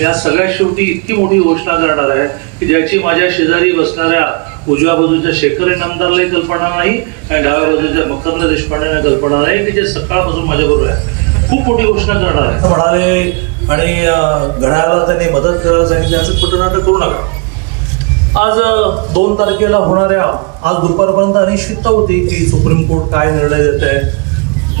या सगळ्यात शेवटी इतकी मोठी घोषणा करणार आहे की ज्याची माझ्या शेजारी बसणाऱ्या उजव्या बाजूच्या शेखर नामदारलाही कल्पना नाही आणि डाव्या बाजूच्या मकरंद देशपांडेला कल्पना नाही की जे सकाळपासून माझ्याबरोबर आहे. खूप मोठी घोषणा करणार आहे. म्हणाले आणि घड्याळाला त्यांनी मदत करायला सांगितली असं पटनाटक करू नका. आज दोन तारखेला होणाऱ्या आज दुपारपर्यंत अनिश्चितता होती की सुप्रीम कोर्ट काय निर्णय देत आहे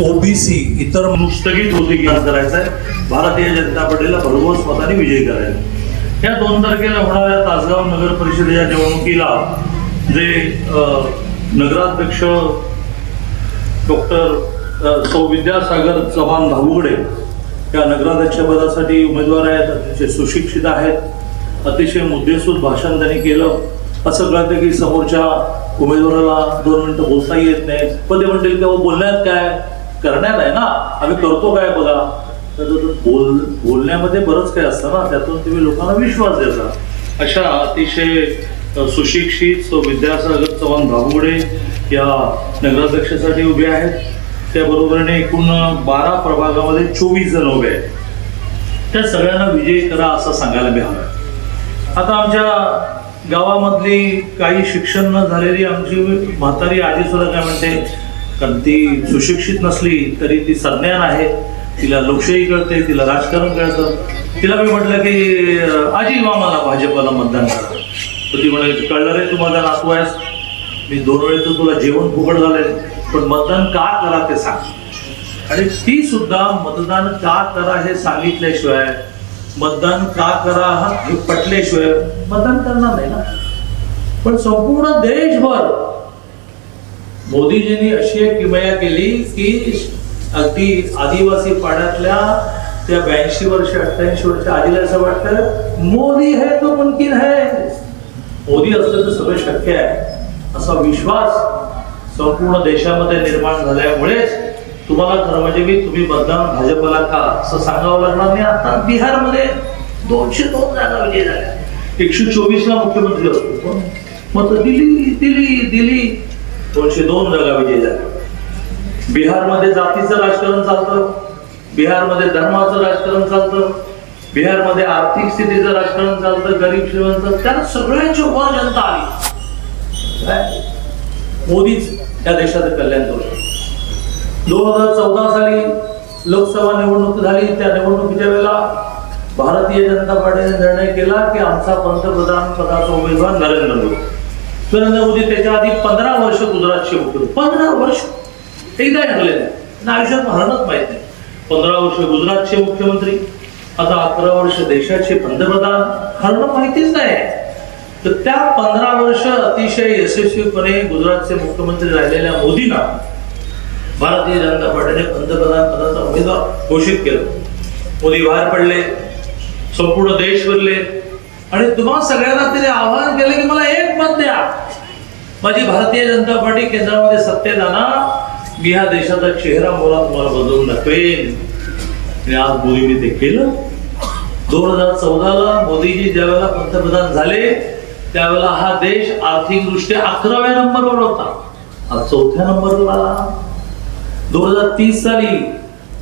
ओबीसी इतर स्थगित होती की करायचं आहे. भारतीय जनता पार्टीला भरघोस मताने विजयी करायचा या दोन तारखेला होणाऱ्या तासगाव नगर परिषदेच्या निवडणुकीला जे नगराध्यक्ष डॉक्टर सौ विद्यासागर चव्हाण भाऊगडे या नगराध्यक्षपदासाठी उमेदवार आहेत अतिशय सुशिक्षित आहेत अतिशय मुद्देसूद भाषण त्यांनी केलं. असं कळतं की समोरच्या उमेदवाराला दोन मिनिटं बोलता येत नाही पण ते म्हणतील की बोलण्यात काय करण्यात आहे ना? आम्ही करतो काय बघा? तर बोल बोलण्यामध्ये बरंच काय असतं ना? त्यातून तुम्ही लोकांना विश्वास देता. अशा अतिशय सुशिक्षित विद्यासागर चव्हाण भागुडे या नगराध्यक्षासाठी उभे आहेत. त्याबरोबरीने एकूण बारा प्रभागामध्ये चोवीस जण उभे आहेत. त्या सगळ्यांना विजयी करा असं सांगायला मी हवं. आता आमच्या गावामधली काही शिक्षण न झालेली आमची म्हातारी आजी सुद्धा काय म्हणते कारण ती सुशिक्षित नसली तरी ती संज्ञान आहे. तिला लोकशाही कळते तिला राजकारण कळतं. तिला मी म्हटलं की आजी मला भाजपला मतदान करा तर ती म्हणाली कळलं रे तू माझा नातू आहेस मी दोन वेळेचं तुला जेवण फुकट झालंय. पण मतदान का करा ते सांग. आणि ती सुद्धा मतदान का करा हे सांगितल्याशिवाय मतदान का करा हे पटल्याशिवाय मतदान करणार नाही ना. पण संपूर्ण देशभर मोदीजींनी अशी एक किमया केली की अगदी आदिवासी पाड्यातल्या त्या ब्याऐंशी वर्ष अठ्ठ्याऐंशी वर्ष आधीला असं वाटतं मोदी है तो मुमकिन है. मोदी असलं तर सगळं शक्य आहे. असा विश्वास संपूर्ण देशामध्ये निर्माण झाल्यामुळेच तुम्हाला खरं म्हणजे की तुम्ही बदनाम भाजपला का असं सांगावं लागणार नाही? आता बिहारमध्ये दोनशे दोन जागा विजय झाल्या. एकशे चोवीस ला मुख्यमंत्री असतो पण दिली दिली दिली दोनशे दोन जागा विजयी झाल्या. बिहारमध्ये जातीचं राजकारण चालतं बिहारमध्ये धर्माचं राजकारण चालतं बिहारमध्ये आर्थिक स्थितीचं राजकारण चालतं गरीब श्रीमंत त्याला सगळ्यांची वर जनता आली. काय? मोदीच या देशाचं कल्याण करू शकतो दोन हजार चौदा साली लोकसभा निवडणूक झाली त्या निवडणुकीच्या वेळेला भारतीय जनता पार्टीने निर्णय केला की आमचा पंतप्रधान पदाचा उमेदवार नरेंद्र मोदी. नरेंद्र मोदी त्याच्या आधी पंधरा वर्ष गुजरातचे मुख्यमंत्री पंधरा वर्ष. एकदा हरले आणि आयुष्यात हरणच माहीत नाही. पंधरा वर्ष गुजरातचे मुख्यमंत्री आता अकरा वर्ष देशाचे पंतप्रधान हरणं माहितीच नाही. तर त्या पंधरा वर्ष अतिशय यशस्वीपणे गुजरातचे मुख्यमंत्री राहिलेल्या मोदींना भारतीय जनता पार्टीने पंतप्रधान पदाचा उमेदवार घोषित केलं. मोदी बाहेर पडले संपूर्ण देश भरले आणि तुम्हा सगळ्यांना त्याने आवाहन केलं की मला एक मत द्या. माझी भारतीय जनता पार्टी केंद्रामध्ये सत्तेत आणा मी ह्या देशाचा चेहरा मोला तुम्हाला बदलून दाखवेन. आणि आज मोदीने ते केलं. दोन हजार चौदाला मोदीजी ज्यावेळेला पंतप्रधान झाले त्यावेळेला हा देश आर्थिकदृष्ट्या अकराव्या नंबरवर होता. आज चौथ्या नंबरवर आला. दोन हजार तीस साली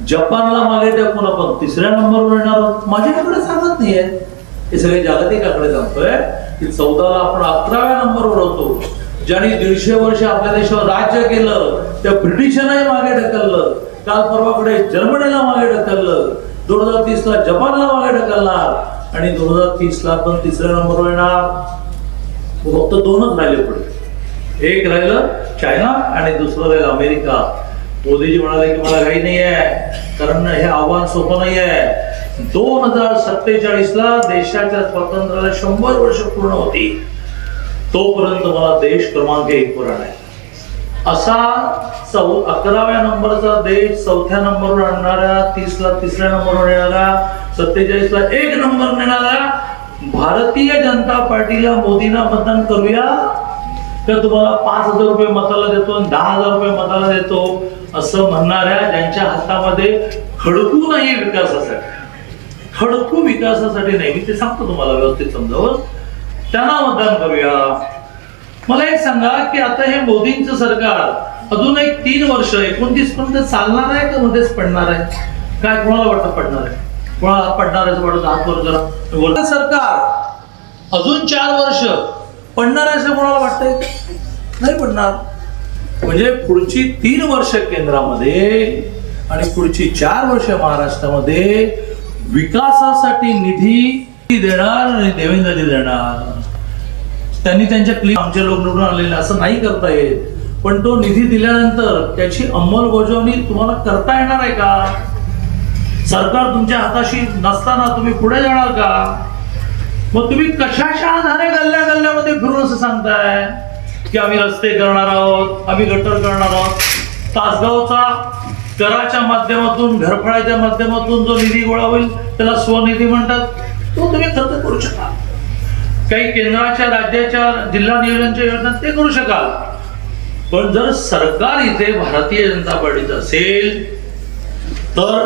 जपानला मागे टाकून आपण तिसऱ्या नंबरवर येणार आहोत. माझ्याकडे सांगत नाहीये. हे सगळे जागतिक आकडे सांगतोय की चौदाला आपण अकराव्या नंबरवर होतो. ज्यांनी दीडशे वर्ष आपल्या देशावर राज्य केलं त्या ब्रिटिशांनाही मागे ढकललं. काल परवाकडे जर्मनीला मागे ढकललं. दोन हजार तीस ला जपानला मागे ढकलणार. आणि दोन हजार तीस ला पण तिसऱ्या नंबरवर येणार. फक्त दोनच राहिले पुढे. एक राहिलं चायना आणि दुसरं राहिलं अमेरिका. मोदीजी म्हणाले की मला काही नाही आहे कारण हे आव्हान सोपं नाही आहे दोन हजार सत्तेचाळीस ला देशाच्या स्वातंत्र्याला शंभर वर्ष पूर्ण होती. तोपर्यंत मला देश क्रमांक एक वर आहे असा चौ अकराव्या नंबरचा देश चौथ्या नंबरवर आणणाऱ्या तीस ला तिसऱ्या नंबरवर येणाऱ्या सत्तेचाळीस ला एक नंबर नेणाऱ्या भारतीय जनता पार्टीला मोदींना मतदान करूया. तर तुम्हाला पाच हजार रुपये मताला देतो आणि दहा हजार रुपये मताला देतो असं म्हणणाऱ्या ज्यांच्या हातामध्ये खडकू नाही विकासासाठी. खडकू विकासासाठी नाही. मी ते सांगतो तुम्हाला व्यवस्थित समजावं त्यांना मतदान करूया. मला एक सांगा की आता हे मोदींचं सरकार अजून एक तीन वर्ष एकोणतीस पर्यंत चालणार आहे का मध्येच पडणार आहे? काय कोणाला वाटत पडणार आहे? कोणाला पडणाऱ्याचं पडत हात वर करा सरकार अजून चार वर्ष पडणार आहे असं कोणाला वाटतंय? नाही पडणार. म्हणजे पुढची तीन वर्ष केंद्रामध्ये आणि पुढची चार वर्ष महाराष्ट्रामध्ये विकासासाठी निधी देणार आणि देवेंद्रजी देणार. त्यांनी त्यांच्या क्लिप आमचे लोक निवडून आलेले असं नाही करता येत. पण तो निधी दिल्यानंतर त्याची अंमलबजावणी तुम्हाला करता येणार आहे का? सरकार तुमच्या हाताशी नसताना तुम्ही पुढे जाणार का? मग तुम्ही कशाच्या आधारे गल्ल्या गल्ल्यामध्ये फिरून असं सांगताय? की आम्ही रस्ते करणार आहोत आम्ही गटर करणार आहोत. तासगावचा कराच्या माध्यमातून घरफळाच्या माध्यमातून जो निधी गोळा होईल त्याला स्वनिधी म्हणतात. तो तुम्ही खर्च करू शकाल. काही केंद्राच्या राज्याच्या जिल्हा नियोजनच्या योजना ते करू शकाल. पण जर सरकार इथे भारतीय जनता पार्टीचं असेल तर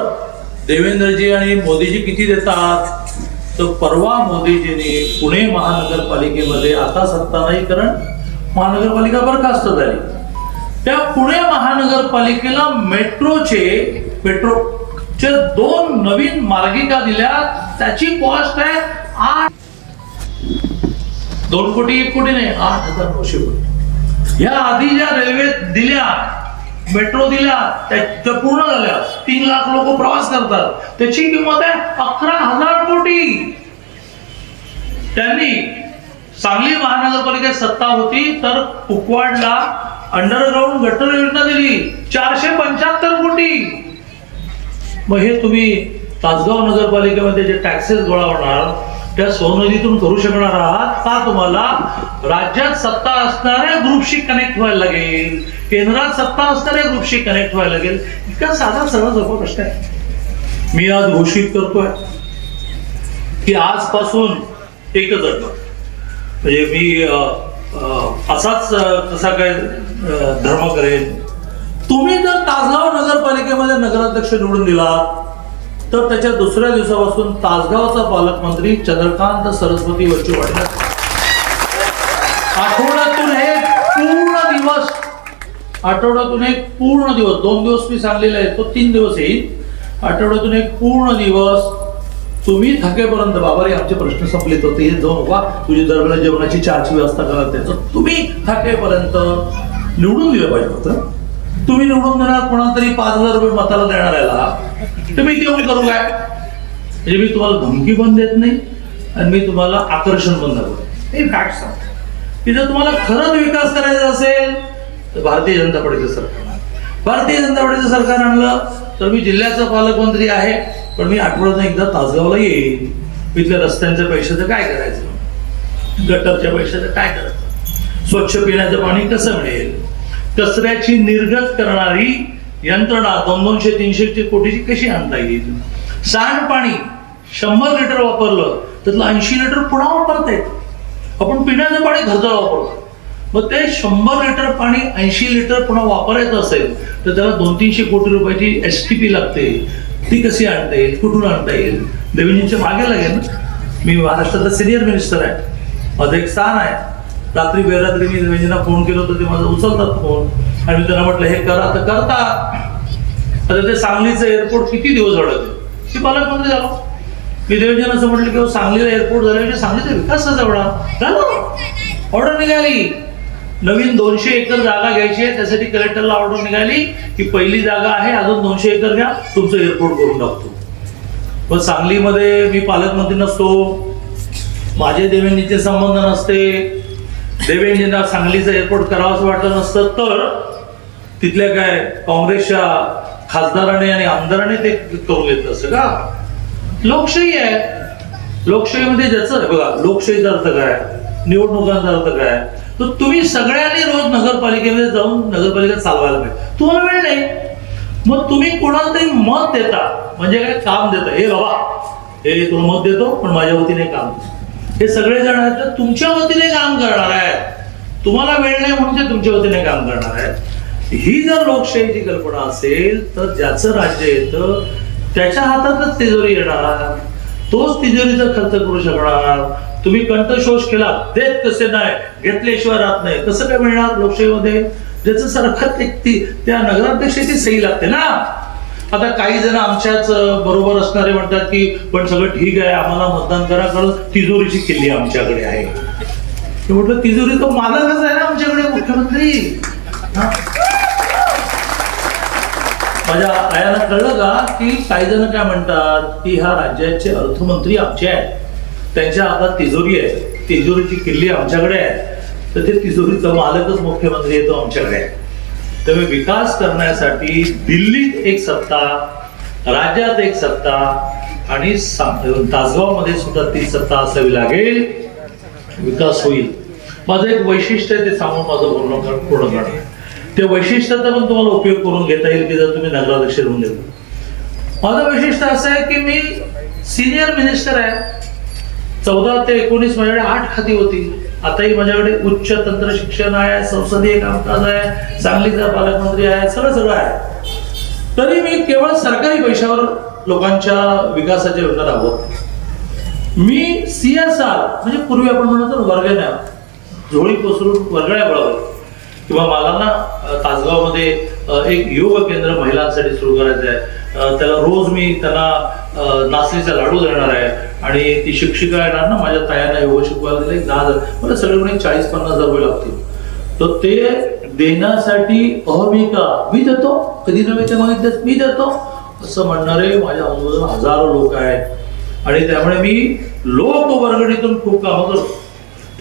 देवेंद्रजी आणि मोदीजी किती देतात? तर परवा मोदीजींनी पुणे महानगरपालिकेमध्ये आता सत्ता नाही कारण महानगरपालिका बरखास्त झाली. त्या पुणे महानगरपालिकेला मेट्रोचे मेट्रोचे दोन नवीन मार्गिका दिल्या. त्याची कॉस्ट आहे आठ दोन कोटी एक कोटी नाही आठ हजार नऊशे कोटी. या आधी ज्या रेल्वे दिल्या मेट्रो दिल्या त्या त्या पूर्ण झाल्या. तीन लाख लोक प्रवास करतात. त्याची किंमत आहे अकरा हजार कोटी. त्यांनी सांगली महानगरपालिकेत सत्ता होती तर कुकवाडला अंडरग्राऊंड गटर योजना दिली. चारशे पंच्याहत्तर कोटी. मग हे तुम्ही तासगाव नगरपालिकेमध्ये जे टॅक्सेस गोळा होणार त्या स्वनिधीतून करू शकणार आहात का तुम्हाला राज्यात सत्ता असणाऱ्या ग्रुपशी कनेक्ट व्हायला लागेल केंद्रात सत्ता असणाऱ्या ग्रुपशी कनेक्ट व्हायला लागेल इतका साधा सरळ सोपा प्रश्न आहे. मी आज घोषित करतोय की आजपासून एकच म्हणजे मी असाच कसा काय धर्म करेल. तुम्ही जर तासगाव नगरपालिकेमध्ये नगराध्यक्ष निवडून दिला तर त्याच्या दुसऱ्या दिवसापासून तासगावचा पालकमंत्री चंद्रकांत सरस्वती वरची वाटण्यात आठवड्यातून एक पूर्ण दिवस आठवड्यातून एक पूर्ण दिवस दोन दिवस मी सांगलेला आहे तो तीन दिवस येईल. आठवड्यातून एक पूर्ण दिवस तुम्ही थकेपर्यंत बाबा रे आमचे प्रश्न संपले तर ते जाऊन वा तुझी दरवेळेला जेवणाची चहाची व्यवस्था करा त्याचं. तुम्ही थकेपर्यंत निवडून दिलं पाहिजे होतं तुम्ही निवडून देणार कोणाला तरी पाच हजार रुपये मताला देणार याला तुम्ही तेवढी करू काय? म्हणजे मी तुम्हाला धमकी पण देत नाही आणि मी तुम्हाला आकर्षण पण दाखवत हे फॅक्ट सांगतो की जर तुम्हाला खरंच विकास करायचा असेल तर भारतीय जनता पार्टीचं सरकार. भारतीय जनता पार्टीचं सरकार आणलं तर मी जिल्ह्याचा पालकमंत्री आहे पण मी आठवड्यातून एकदा तासगावला येईन. इथल्या रस्त्यांच्या पैशाचं काय करायचं? गटरच्या पैशाचं काय करायचं? स्वच्छ पिण्याचं पाणी कसं मिळेल? कचऱ्याची निर्गत करणारी यंत्रणा दोन दोनशे तीनशे कोटीची कशी आणता येईल? सांडपाणी शंभर लिटर वापरलं त्यातलं ऐंशी लिटर पुन्हा वापरता येत. आपण पिण्याचं पाणी घरचं वापरतो. मग ते शंभर लिटर पाणी ऐंशी लिटर पुन्हा वापरायचं असेल तर त्याला दोन तीनशे कोटी रुपयाची एस टी पी लागते. ती कशी आणता येईल? कुठून आणता येईल? देवेंद्रच्या मागे लागेल मी महाराष्ट्राचा सिनियर मिनिस्टर आहे. माझं एक स्थान आहे. रात्री बेरात्री मी देवेंद्रना फोन केला तर ते माझं उचलतात फोन आणि मी त्यांना म्हटलं हे करा तर करता. आता ते सांगलीचं एअरपोर्ट किती दिवस अडकले? ते पालकमंत्री झालो. मी देवेंद्रना असं म्हटलं की सांगलीला एअरपोर्ट झाल्याविषयी सांगलीचा विकास कसा एवढा झाला. ऑर्डर निघाली. नवीन दोनशे एकर जागा घ्यायची आहे त्यासाठी कलेक्टरला ऑर्डर निघाली की पहिली जागा आहे अजून दोनशे एकर घ्या तुमचं एअरपोर्ट करून टाकतो. पण सांगलीमध्ये मी पालकमंत्री नसतो माझे देवेंदीचे संबंध नसते देवेंदींना सांगलीचं एअरपोर्ट करावंसं वाटलं नसतं तर तिथल्या काय काँग्रेसच्या खासदाराने आणि आमदाराने ते करून घेतलं असं का? लोकशाही आहे. लोकशाहीमध्ये ज्याचं बघा लोकशाहीचा अर्थ काय? निवडणुकांचा अर्थ काय? तर तुम्ही सगळ्यांनी रोज नगरपालिकेमध्ये जाऊन नगरपालिका चालवायला पाहिजे. तुम्हाला वेळ नाही. मग तुम्ही कोणाला तरी मत देता. म्हणजे काय? काम देता. हे बाबा हे तुला मत देतो पण माझ्या वतीने काम हे सगळे जण आहेत तर तुमच्या वतीने काम करणार आहेत. तुम्हाला वेळ नाही म्हणून ते तुमच्या वतीने काम करणार आहेत. ही जर लोकशाहीची कल्पना असेल तर ज्याचं राज्य येतं त्याच्या हातातच तिजोरी येणार तोच तिजोरीचा खर्च करू शकणार. तुम्ही कंठशोष केला देत कसे नाही घेतल्याशिवाय राहत नाही. कसं काय मिळणार लोकशाहीमध्ये? ज्याचं सरकार ती- त्या नगराध्यक्षाची सही लागते ना. आता काही जण आमच्याच बरोबर असणारे म्हणतात की पण सगळं ठीक आहे आम्हाला मतदान करा कारण तिजोरीची किल्ली आमच्याकडे आहे. म्हटलं तिजोरी तो मालकच आहे ना आमच्याकडे मुख्यमंत्री. हा? माझ्या आयाला कळलं का की काही जण काय म्हणतात? की ह्या राज्याचे अर्थमंत्री आमचे आहेत. त्यांच्या हातात तिजोरी आहे. तिजोरीची किल्ली आमच्याकडे आहे. तर ते तिजोरीचा मालकच मुख्यमंत्री आहे तो आमच्याकडे आहे. त्यामुळे विकास करण्यासाठी दिल्लीत एक सत्ता राज्यात एक सत्ता आणि तासगाव सुद्धा ती सत्ता असावी लागेल. विकास होईल. माझं एक वैशिष्ट्य आहे ते सांगून माझं पूर्ण पूर्ण करणार त्या वैशिष्ट्याचा पण तुम्हाला उपयोग करून घेता येईल की जर तुम्ही नगराध्यक्ष होऊन गेलो माझं वैशिष्ट्य असं आहे की मी सिनियर मिनिस्टर आहे. चौदा ते एकोणीस माझ्याकडे आठ खाती होती. आताही माझ्याकडे उच्च तंत्र शिक्षण आहे संसदीय कामकाज आहे सांगलीचा पालकमंत्री आहे सगळं सगळं आहे. तरी मी केवळ सरकारी पैशावर लोकांच्या विकासाच्या योजना राबवत मी सी एस आर म्हणजे पूर्वी आपण म्हणतो वर्गण्या झोळी पसरून वर्गण्या पळवत किंवा मला ना तासगावमध्ये एक योग केंद्र महिलांसाठी सुरू करायचं आहे. त्याला रोज मी त्यांना नाचणीचा लाडू देणार आहे. आणि ती शिक्षिका येणार ना माझ्या तायांना योग शिकवायला दिले दहा हजार. मला सगळीकडे चाळीस पन्नास हजार रुपये लागतील. तर ते देण्यासाठी अहमिका मी देतो. कधी नव्हे ते मागितलं मी देतो. असं म्हणणारे माझ्या आजूबाजूला हजारो लोक आहेत. आणि त्यामुळे मी लोक वर्गणीतून खूप कामं करतो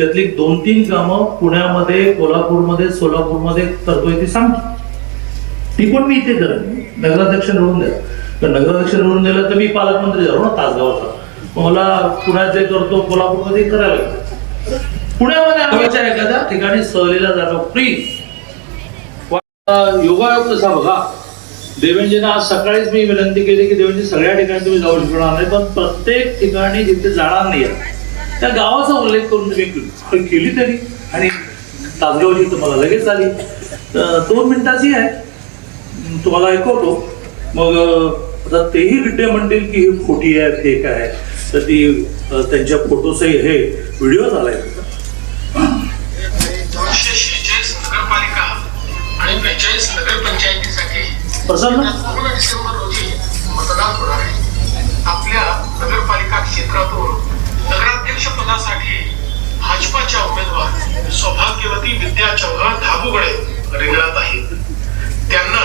त्यातली दोन तीन कामं पुण्यामध्ये कोल्हापूरमध्ये सोलापूरमध्ये करतोय ती सांगतो. ती पण मी इथे करेन नगराध्यक्ष निवडून द्या. तर नगराध्यक्ष निवडून दिलं तर मी पालकमंत्री झालो ना तासगावचा. मला पुण्यात जे करतो कोल्हापूरमध्ये करायला लागतो. पुण्यामध्ये आमच्या एखाद्या ठिकाणी सहलीला जातो फ्री योगायोग कसा बघा? देवेंजीना आज सकाळीच मी विनंती केली की देवेंजी सगळ्या ठिकाणी तुम्ही जाऊ शकणार नाही पण प्रत्येक ठिकाणी तिथे जाणार नाही त्या गावाचा उल्लेख करून तुम्ही केली केली तरी. आणि तासगावची तुम्हाला लगेच आली. तर दोन मिनिटाची आहे. तुम्हाला ऐकवतो. मग आता तेही विद्या म्हणतील की ही खोटी आहे फेक आहे. तर ती त्यांच्या फोटोसही हे व्हिडिओ झालाय. नगरपालिका आणि बेचाळीस नगरपंचायतीसाठी डिसेंबर रोजी मतदान होणार आहे. आपल्या नगरपालिका क्षेत्रातून नगराध्यक्ष पदासाठी भाजपाच्या उमेदवार सौभाग्यवती विद्या चव्हाण धाबुगडे रिंगणात आहेत. त्यांना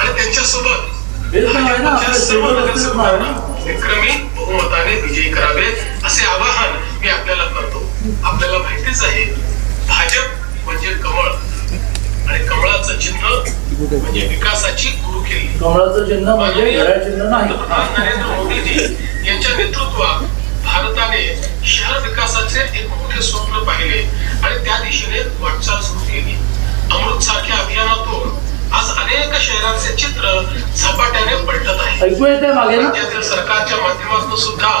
आणि त्यांच्यासोबत भाजपच्या सर्व नगरसेवकांना विक्रमी बहुमताने विजयी करावे असे आवाहन मी आपल्याला करतो. आपल्याला माहितीच आहे भाजप म्हणजे कमळ आणि कमळाचं चिन्ह म्हणजे विकासाची गुरुकिल्ली कमळाचं चिन्ह म्हणजे पंतप्रधान नरेंद्र मोदीजी यांच्या नेतृत्वात भारताने शहर विकासाचे एक मोठे स्वप्न पाहिले आणि त्या दिशेने वाटचाल सुरू केली. अमृत सारख्या अभियानातून आज अनेक शहरांचे चित्र झपाट्याने पलटत आहे राज्यातील सरकारच्या माध्यमातून सुद्धा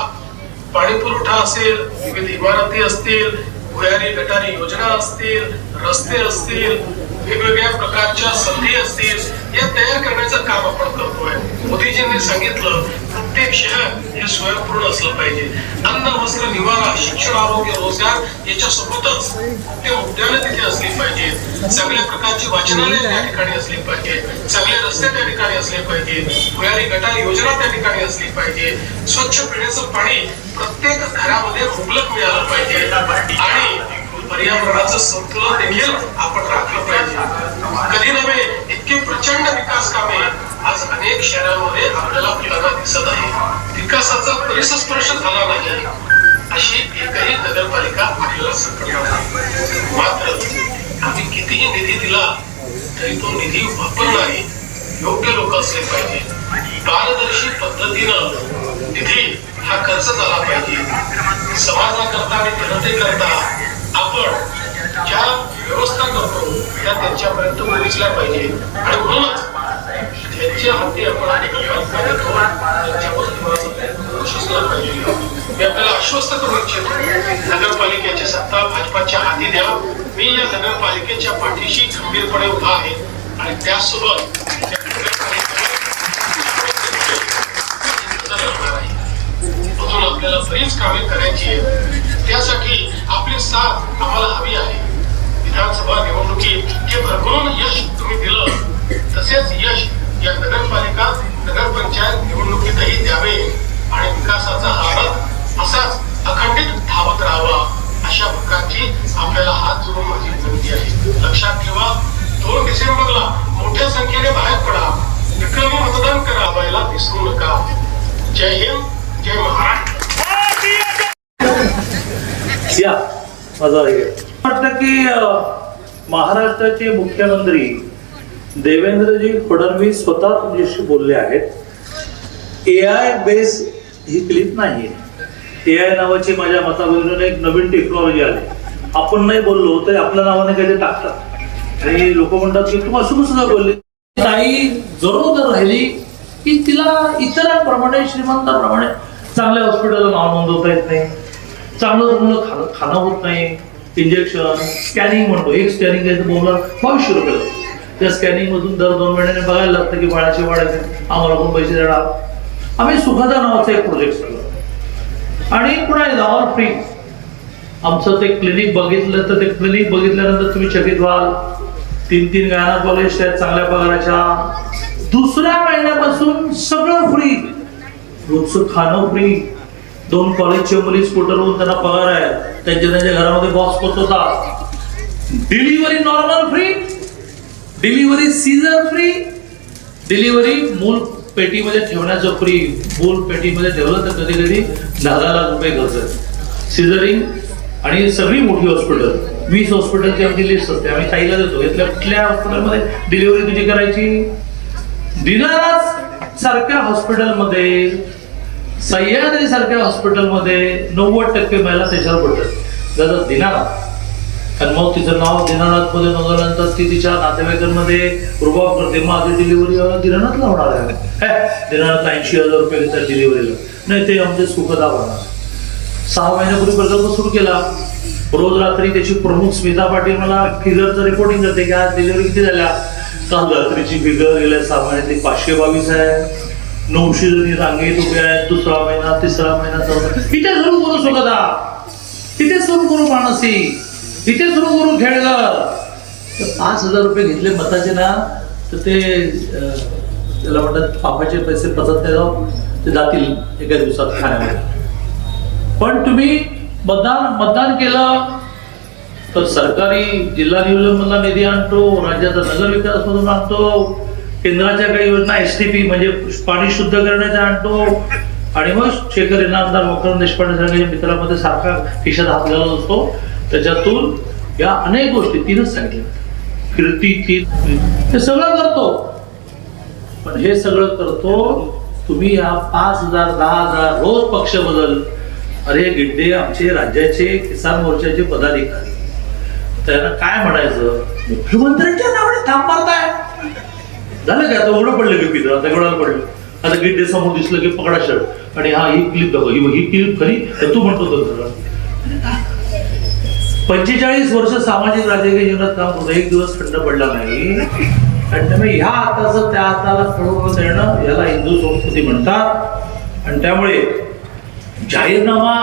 पाणी पुरवठा असेल विविध इमारती असतील भुयारी गटारी योजना असतील रस्ते असतील वेगवेगळ्या प्रकारच्या संधी असतील या तयार करण्याचं काम आपण करतोय. मोदीजींनी सांगितलं प्रत्येक शहर हे स्वयंपूर्ण असलं पाहिजे. अन्न वस्त्र निवारा शिक्षण आरोग्य रोजगार याच्या सोबतच ते उद्यानं तिथे असली पाहिजे. चांगल्या प्रकारची वाचनालय त्या ठिकाणी असली पाहिजे. चांगले रस्ते त्या ठिकाणी असले पाहिजे. भुयारी गटार योजना त्या ठिकाणी असली पाहिजे. स्वच्छ पिण्याचं पाणी प्रत्येक घरामध्ये मुबलक मिळालं पाहिजे. आणि पर्यावरणाचं संतुलन देखील आपण राखलं पाहिजे. कधी नव्हे इतके प्रचंड विकास कामे आज अनेक शहरांमध्ये आपल्याला होताना दिसत आहे विकासाचा परिसस्पर्श झाला नाही. अशी एकही नगरपालिका आपल्याला सापडणार मात्र आम्ही कितीही निधी दिला तरी तो निधी वापरणारे योग्य लोक असले पाहिजे. पारदर्शी पद्धतीनं निधी हा खर्च झाला पाहिजे. समाजाकरता आणि जनतेकरता आपण ज्या व्यवस्था करतो त्या त्यांच्यापर्यंत पोहोचल्या पाहिजे. आणि म्हणूनच त्यांच्या हाती आपण करू मी आपल्याला आश्वस्त करू इच्छितो नगरपालिकेची सत्ता भाजपाच्या हाती द्या. मी या नगरपालिकेच्या पाठीशी खंबीरपणे उभा आहे आणि त्यासोबत आहे. आपल्याला बरीच कामे करायची आहेत. त्यासाठी आपली साथ आम्हाला हवी आहे. विधानसभा निवडणुकीत जे भरभरून यश तुम्ही दिलं तसेच यश या नगरपालिका नगरपंचायत निवडणुकीतही द्यावे आणि विकासाचा आवाज असाच अखंडित धावत राहावा अशा प्रकारची आपल्याला हात जोडून माझी विनंती आहे. लक्षात ठेवा दोन डिसेंबरला मोठ्या संख्येने बाहेर पडा. विक्रमी मतदान करा व्हायला विसरू नका. जय हिंद जय महाराष्ट्र. या. माझा हे. वाटतं की महाराष्ट्राचे मुख्यमंत्री देवेंद्रजी फडणवीस स्वतः तुमच्याशी बोलले आहेत. ए आय बेस ही क्लिप नाही ए आय नावाची माझ्या मताबरोबर एक नवीन टेक्नॉलॉजी आली. आपण नाही बोललो तरी आपल्या नावाने काही टाकतात. आणि लोक म्हणतात की तू असं सुद्धा बोलले ताई जरूर राहिली की तिला इतरांप्रमाणे श्रीमंताप्रमाणे चांगल्या हॉस्पिटलला नाव नोंदवता येत नाही. चांगलं चांगलं खाणं खाणं होत नाही. इंजेक्शन स्कॅनिंग म्हणतो. एक स्कॅनिंग आहे बोलणार बावीसशे रुपये त्या स्कॅनिंगमधून दर दोन महिन्याने बघायला लागतं की बाळाचे वाढायचे. आम्हाला कोण पैसे देणार? आम्ही सुखदा नावाचा एक प्रोजेक्ट चालू आणि पुन्हा एकदा ऑल फ्री आमचं ते क्लिनिक बघितलं तर ते क्लिनिक बघितल्यानंतर तुम्ही चकित व्हाल. तीन तीन गायना कॉलेज आहेत चांगल्या पगाराच्या. दुसऱ्या महिन्यापासून सगळं फ्री रोजचं खाणं फ्री दोन कॉलेजचे मुली स्कूटरवरून त्यांना पगार आहे. त्यांच्या त्यांच्या घरामध्ये बॉक्स पोचवतात delivery normal free delivery caesar free delivery मूल पेटीमध्ये ठेवण्याचं फ्री मूल पेटीमध्ये ठेवलं तर कधी कधी दहा दहा लाख रुपये खर्च सिझरिंग आणि सगळी मोठी हॉस्पिटल वीस हॉस्पिटलची आमची लिस्ट असते. आम्ही ताईला देतो. इथल्या कुठल्या हॉस्पिटलमध्ये डिलिव्हरी तुझी करायची? दिनाराज सारख्या हॉस्पिटलमध्ये सह्याद्री सारख्या हॉस्पिटलमध्ये नव्वद टक्के महिला त्याच्यावर पडतात. जर दिनानाथ. आणि मग तिचं नाव दिनानाथमध्ये नोंदवल्यानंतर ती तिच्या नातेवाईकांमध्ये रुबाब करते. माझी डिलिव्हरी दिनानाथला होणार आहे. हे, दिनानाथ ऐंशी हजार रुपये घेतात डिलिव्हरीला नाही ते आमचे सुखदा होणार सहा महिन्यापूर्वी प्रकल्प सुरू केला. रोज रात्री त्याची प्रमुख स्मिता पाटील मला फिगरचं रिपोर्टिंग करते की आज डिलिव्हरी किती झाल्या? काल रात्रीची फिगर गेल्या सहा महिन्यातली पाचशे बावीस आहे. नऊशे जणी रांगेत उभे आहेत दुसरा महिना तिसरा महिना चौथा. इथे सुरू करू सुखदा. इथे सुरू करू मानसी. इथे सुरू करू खेळगर तर पाच हजार रुपये घेतले मताचे ना तर ते त्याला म्हणतात पापाचे पैसे पचत नाही जाऊ ते जातील एका दिवसात खाण्यामध्ये. पण तुम्ही मतदान मतदान केलं तर सरकारी जिल्हा नियोजनमधला निधी आणतो राज्याचा नगर विकास मधून आणतो. केंद्राच्या काही योजना एस टी पी म्हणजे पाणी शुद्ध करण्याचा आणतो. आणि मग शेखर इनामदार मकरंद देशपांडे सारख्या मित्रामध्ये सारखा खिशात हात असतो. त्याच्यातून या अनेक गोष्टी तीनच सांगितल्या फिरती तीन हे सगळं करतो. पण हे सगळं करतो तुम्ही या पाच हजार दहा हजार रोज पक्ष बदल. अरे गिड्डे आमचे राज्याचे किसान मोर्चाचे पदाधिकारी. त्यांना काय म्हणायचं? मुख्यमंत्र्यांच्या नावाने थांब मारताय. झालं काय आता एवढं पडलं की आता एवढं पडलं. आता गिड्डे समोर दिसलं की पकडा शर्ट. आणि हा ही क्लिप दाखव. ही ही क्लिप खरी तर तू म्हणतो तर खरं पंचेचाळीस वर्ष सामाजिक राजकीय जीवनात काम होतं एक दिवस खंड पडला नाही. आणि त्यामुळे ह्या हाताचं त्या हाताला कळवून देणं याला हिंदू संस्कृती म्हणतात. आणि त्यामुळे जाहीरनामा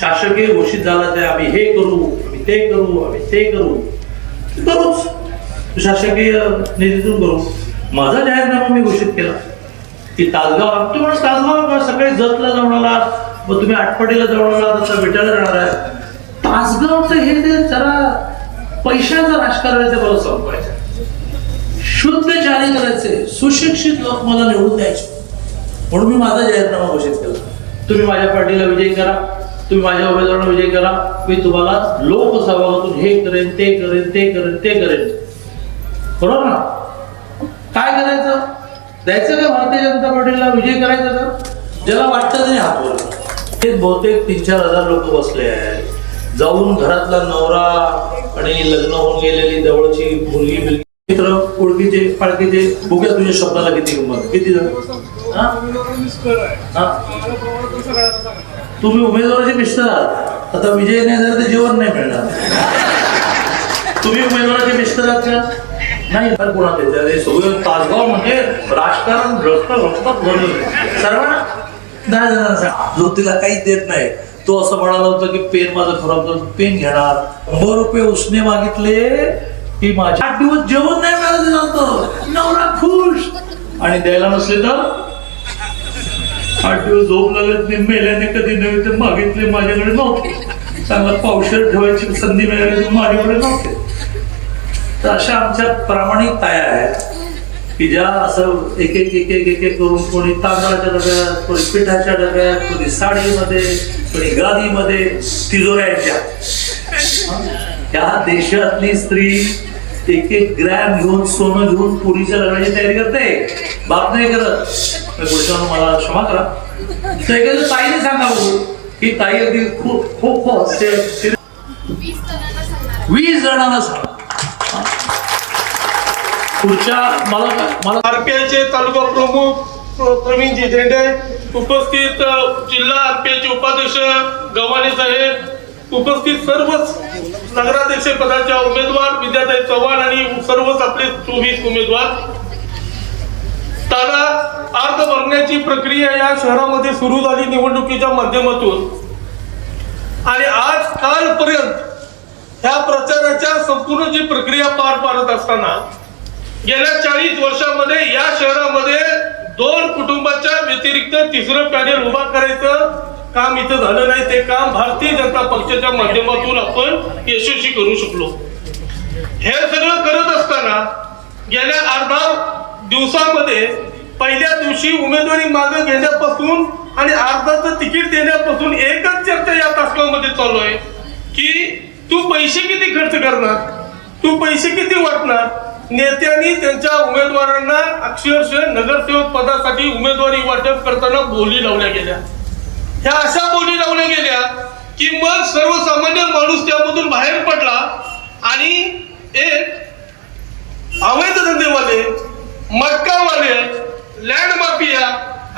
शासकीय घोषित झाला ते आम्ही हे करू आम्ही ते करू आम्ही ते करू. करूच. शासकीय निधीतून करू. माझा जाहीरनामा मी घोषित केला. की तासगाव आमची म्हणून तासगाव सकाळी जतला जाऊन आला मग तुम्ही आटपाडीला जाऊन आला तसं भेटायला जाणार आहे. तासगावचं हे ते जरा पैशाचं राजकारण आहे ते मला संपवायचं शुद्ध जारी करायचे सुशिक्षित लोक मला निवडून द्यायचे. म्हणून मी माझा जाहीरनामा घोषित केला. तुम्ही माझ्या पार्टीला विजय करा. तुम्ही माझ्या उमेदवारांना विजय करा. मी तुम्हाला लोकसहभागातून हे करेन ते करेन ते करेन ते करेन. बरोबर ना? काय करायचं? द्यायचं का भारतीय जनता पार्टीला? विजय करायचं का? ज्याला वाटतं त्याने हात बोला ते बहुतेक तीन चार हजार लोक बसले आहेत. जाऊन घरातला नवरा आणि लग्न होऊन गेलेली जवळची मुलगी बिलगी मित्र ओळखीचे पाळखीचे बघूया तुझ्या शब्दाला किती किंमत किती जण? हा? तुम्ही उमेदवाराचे मिस्टर आहात. आता विजय नाही झाला तर जेवण नाही मिळणार. तुम्ही उमेदवाराचे मिस्टर आहात का? नाही तर कोणात त्याच्या सगळं तासगाव म्हणजे राजकारण भ्रष्ट रक्तात भरलं सर्वांना दहा जणांचा जो तिला काहीच देत नाही. तो असं म्हणाला होता की पेन माझं खराब झालं पेन घेणार. शंभर रुपये उसने मागितले की माझ्या आठ दिवस जेवण नाही मिळालं जातं नवरा खुश. आणि द्यायला नसले तर? आठ दिवस झोप लागत नाही मेल्याने कधी नव्हे ते मागितले माझ्याकडे नव्हते. चांगला पावशेर ठेवायची संधी मिळाली माझ्याकडे नव्हते. तर अशा आमच्या प्रामाणिक ताया आहेत की ज्या असं एक एक एक एक एक एक करून कोणी तांदळाच्या डब्यात कोणी पिठाच्या डब्यात कोणी साडीमध्ये कोणी गादीमध्ये तिजोऱ्याच्या त्या देशातली स्त्री एक एक ग्रॅम घेऊन सोनं घेऊन पुरीच्या लग्नाची तयारी करते. बाप नाही करत. पुढच्या मला क्षमा करा. तर ताईने सांगा बघू की ताई अगदी खूप खूप वीस जणांना सांगा. पुढच्या मला मला आरपीआयचे तालुका प्रमुख प्र- प्रवीणजी झेंडे उपस्थित जिल्हा आरपीआयचे उपाध्यक्ष गव्हाणे साहेब. उपस्थित सर्वच नगराध्यक्ष पदाच्या उमेदवार विद्याताई चव्हाण आणि सर्वच आपले चोवीस उमेदवार. तारा अर्ज भरण्याची प्रक्रिया या शहरामध्ये सुरू झाली निवडणुकीच्या माध्यमातून. आणि आज कालपर्यंत ह्या प्रचाराच्या संपूर्ण जी प्रक्रिया पार पाडत असताना गेल्या चाळीस वर्षामध्ये या शहरामध्ये दोन कुटुंबाच्या व्यतिरिक्त तिसरं पॅनेल उभा करायचं काम इथं झालं नाही. ते काम भारतीय जनता पक्षाच्या माध्यमातून आपण यशस्वी करू शकलो. हे सगळं करत असताना गेल्या अर्धा दिवसामध्ये पहिल्या दिवशी उमेदवारी मागे घेण्यापासून आणि अर्धाचं तिकीट देण्यापासून एकच चर्चा या तासगावमध्ये चालू आहे की तू पैसे किती खर्च करणार? तू पैसे किती वाटणार? नेत्यांनी त्यांच्या उमेदवारांना अक्षरशः नगरसेवक पदासाठी उमेदवारी वाटप करताना बोली लावल्या गेल्या. ह्या अशा बोली लावल्या गेल्या की मग सर्वसामान्य माणूस त्यामधून बाहेर पडला आणि एक अवैध धंदेवाले मटकावाले लँड माफिया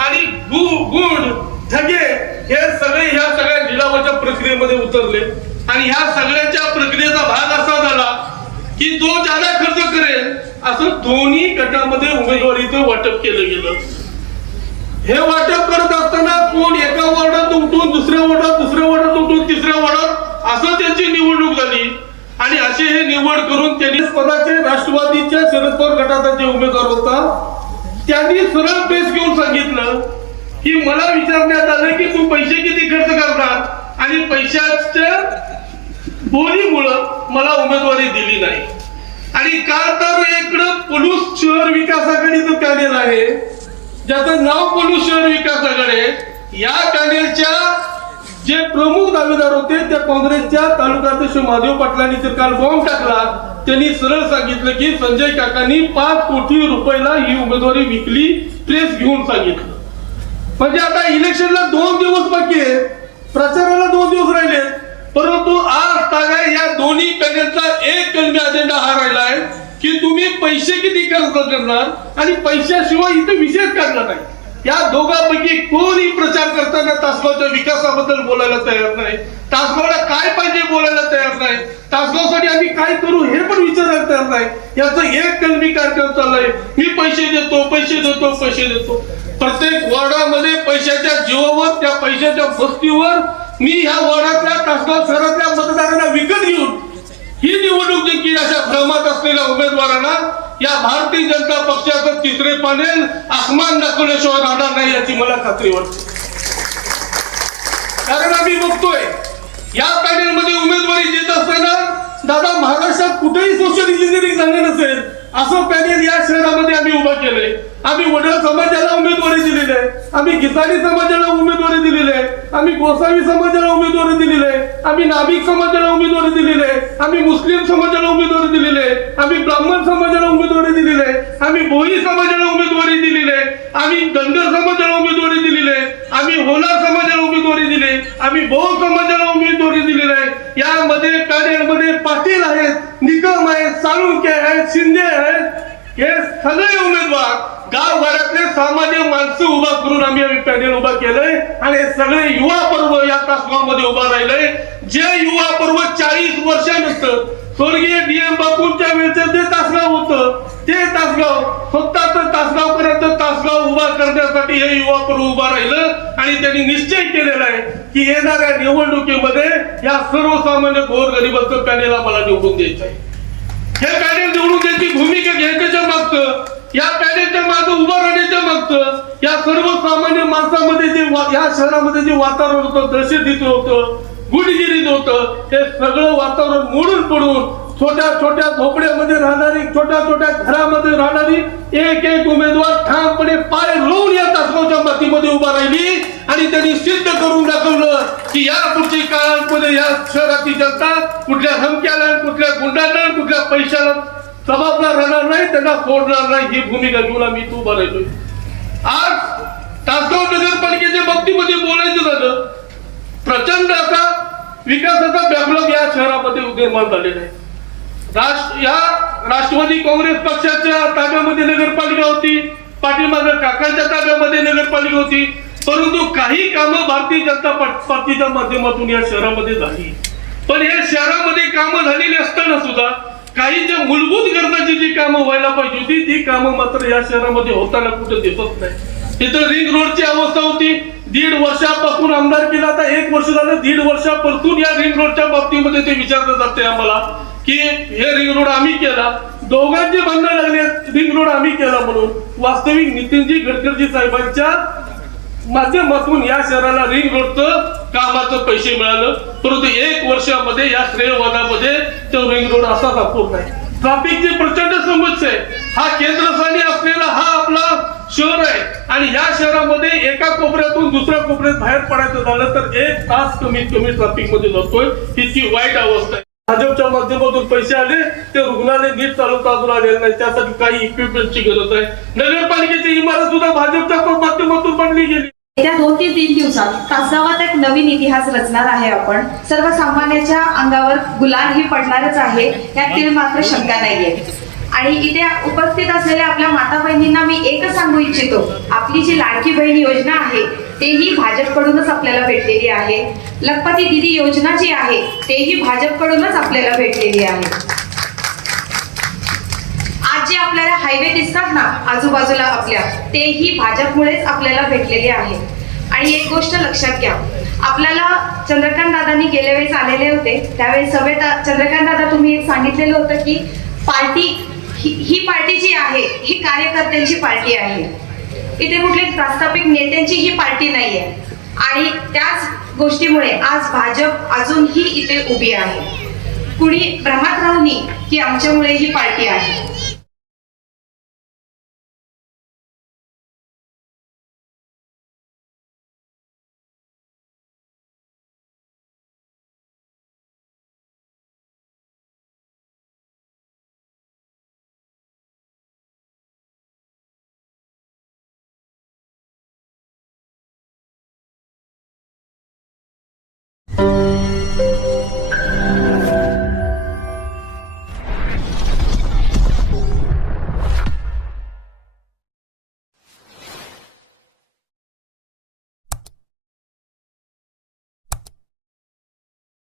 आणि गु गुंड ठगे हे सगळे ह्या सगळ्या लिलावाच्या प्रक्रियेमध्ये उतरले. आणि ह्या सगळ्याच्या प्रक्रियेचा भाग असा झाला की जो ज्याला खर्च करेल असं दोन्ही गटामध्ये उमेदवारीचं वाटप केलं गेलं. हे वाटप करत असताना कोण एका वॉर्डात उठून दुसऱ्या वॉर्डात दुसऱ्या वॉर्डात उठून तिसऱ्या वॉर्डात असं त्यांची निवडणूक झाली. आणि असे हे निवड करून त्यांनी पदाचे राष्ट्रवादीच्या शरद पवार गटाचा जे उमेदवार होता त्यांनी सरळ बेस घेऊन सांगितलं की मला विचारण्यात आलं की तू पैसे किती खर्च करणार? आणि पैशाच्या बोलीमुळं मला उमेदवारी दिली नाही. आणि काल तर इकडं पलूस शहर विकास आघाडीचं पॅनेल आहे ज्याचं नाव पलूस शहर विकास आघाडी आहे या पॅनेलच्या जे प्रमुख दावेदार होते त्या काँग्रेसच्या तालुकाध्यक्ष महादेव पाटलांनी जर काल बॉम्ब टाकला त्यांनी सरळ सांगितलं की संजय काकांनी पाच कोटी रुपयाला ही उमेदवारी विकली प्रेस घेऊन सांगितलं. म्हणजे आता इलेक्शनला दोन दिवस बाकी प्रचार प्रचाराला दोन दिवस राहिले परंतु आज तागा या दोन्ही पॅनेलचा एक कलमी अजेंडा हा राहिला आहे की तुम्ही पैसे किती खर्च करणार आणि पैशाशिवाय इथे विशेष करणार नाही. या दोघांपैकी कोणी प्रचार करताना तासगावच्या विकासाबद्दल बोलायला तयार नाही. तासगावला काय पाहिजे बोलायला तयार नाही. तासगावसाठी आम्ही काय करू हे पण विचारायला तयार नाही. याचं एक कलमी कार्यक्रम चाललाय. मी पैसे देतो पैसे देतो पैसे देतो. प्रत्येक वॉर्डामध्ये पैशाच्या जीवावर त्या पैशाच्या वस्तीवर मी ह्या वॉर्डातल्या तासगाव शहरातल्या मतदारांना विकत घेऊन ही निवडणूक देखील अशा भ्रमात असलेल्या उमेदवारांना या भारतीय जनता पक्षाचं तिसरे पानेल आसमान दाखवल्याशिवाय राहणार नाही याची मला खात्री वाटते. कारण आम्ही बघतोय या पॅनेल मध्ये उमेदवारी देत असताना दादा महाराष्ट्रात कुठेही सोशल इंजिनिअरिंग झालं नसेल असं पॅनेल या शहरामध्ये आम्ही उभा केलंय. आम्ही वडील समाजाला उमेदवारी दिलेली आहे आम्ही गिसाणी समाजाला उमेदवारी दिलेली आहे आम्ही गोसावी समाजाला उमेदवारी दिलेली आहे आम्ही नाभिक समाजाला उमेदवारी दिलेली आहे आम्ही मुस्लिम समाजाला उमेदवारी दिलेली आहे आम्ही ब्राह्मण समाजाला उमेदवारी दिलेली आहे आम्ही भोई समाजाला उमेदवारी दिलेली आहे आम्ही धनगर समाजाला उमेदवारी दिलेली आहे आम्ही होणार समाजाला उमेदवारी दिली आम्ही बहु समाजाला उमेदवारी दिलेली आहे यामध्ये कार्यामध्ये पाटील आहेत निकम आहेत साळुंके आहेत शिंदे आहेत हे सगळे उमेदवार गावभरातले सामान्य माणसं उभा करून आम्ही आम्ही पॅनेल उभा केलंय. आणि सगळे युवा पर्व या तासगावमध्ये उभा राहिलंय. जे युवा पर्व चाळीस वर्षानंतर स्वर्गीय डीएम बापूंच्या वेळचं जे तासगाव होतं. ते तासगाव स्वतःच तासगावपर्यंत तासगाव उभा करण्यासाठी हे युवा पर्व उभा राहिलं. आणि त्यांनी निश्चय केलेला आहे की येणाऱ्या निवडणुकीमध्ये या सर्वसामान्य गोरगरिबाचं पॅनेल आम्हाला निवडून द्यायचं आहे. हे पॅनेल निवडून द्यायची भूमिका घ्यायच्या मागतं या पॅनेलच्या मागं उभं राहण्याच्या मागतं या सर्वसामान्य माणसामध्ये जे या शहरामध्ये जे वातावरण होतं दहशतीचं होतं गुडगिरीत होतं हे सगळं वातावरण मोडून पडून छोट्या छोट्या झोपड्यामध्ये राहणारी छोट्या छोट्या घरामध्ये राहणारी एक एक उमेदवार ठामपणे पाय रोवून या तासगावच्या मातीमध्ये उभा राहिली आणि त्यांनी सिद्ध करून दाखवलं की या पुढची काळामध्ये या शहराची जनता कुठल्या धमक्याला कुठल्या गुंडाला कुठल्या पैशाला जबाबदार राहणार नाही त्यांना सोडणार नाही ही भूमिका घेऊन आम्ही तू बनवतोय आज तासगाव नगरपालिकेच्या बाबतीमध्ये बोलायचं झालं प्रचंड असा विकासाचा बॅकलॉग या शहरामध्ये निर्माण झालेला आहे. या राष्ट्रवादी काँग्रेस पक्षाच्या ताब्यामध्ये नगरपालिका होती. पाठीमागं काकांच्या ताब्यामध्ये नगरपालिका होती. परंतु काही कामं भारतीय जनता पार्टीच्या माध्यमातून या शहरामध्ये झाली. पण या शहरामध्ये कामं झालेली असताना सुद्धा काही ज्या मूलभूत गरजाची जी कामं व्हायला पाहिजे होती ती कामं मात्र या शहरामध्ये होताना कुठे दिसत नाही. तिथं रिंग रोडची अवस्था होती. दीड वर्षापासून आमदार केला. आता एक वर्ष झालं दीड वर्षापासून या रिंग रोडच्या बाबतीमध्ये ते विचारलं जाते आम्हाला. की हे रिंग रोड आम्ही केला. दोघांचे भांडण लागले. रिंग रोड आम्ही केला म्हणून. वास्तविक नितीनजी गडकरजी साहेबांच्या माध्यमातून या शहराला रिंग रोडचं कामाचं पैसे मिळालं. परंतु एक वर्षामध्ये या श्रेयवादामध्ये तो रिंग रोड असा दाखवत नाही ट्राफिकची प्रचंड समस्या आहे. हा केंद्रस्थानी असलेला हा आपला शहर आहे. आणि या शहरामध्ये एका कोपऱ्यातून दुसऱ्या कोपऱ्यात बाहेर पडायचं झालं तर एक तास कमीत कमी ट्रॅफिकमध्ये जातोय. इतकी वाईट अवस्था आहे. भाजपच्या माध्यमातून पैसे आले ते रुग्णालय नीट चालवता अजून आलेलं नाही. त्यासाठी काही इक्विपमेंटची गरज आहे. नगरपालिकेची इमारत सुद्धा भाजपच्या माध्यमातून बनली गेली. येत्या दोन ते तीन दिवसात तासगावात एक नवीन इतिहास रचणार आहे आपण. सर्वसामान्याच्या अंगावर गुलाल ही पडणारच आहे यात मात्र शंका नाहीये. आणि इथे उपस्थित असलेल्या आपल्या माता बहिणींना मी एकच सांगू इच्छितो. आपली जी लाडकी बहीण योजना आहे तेही भाजपकडूनच आपल्याला भेटलेली आहे. लखपती दिदी योजना जी आहे तेही भाजपकडूनच आपल्याला भेटलेली आहे. आज जे आपल्याला हायवे दिसतात ना आजूबाजूला आपल्या तेही भाजपमुळेच आपल्याला भेटलेले आहे. आणि एक गोष्ट लक्षात घ्या आपल्याला चंद्रकांत दादांनी गेल्या वेळेस आलेले होते त्यावेळेस सभेत चंद्रकांत दादा तुम्ही एक सांगितलेलं होतं की पार्टी ही ही पार्टी जी आहे ही कार्यकर्त्यांची पार्टी आहे. इथे कुठले प्रास्ताविक नेत्यांची ही पार्टी नाही आहे आणि त्याच गोष्टीमुळे आज भाजप अजूनही इथे उभी आहे. कुणी भ्रमात राहून की आमच्यामुळे ही पार्टी आहे.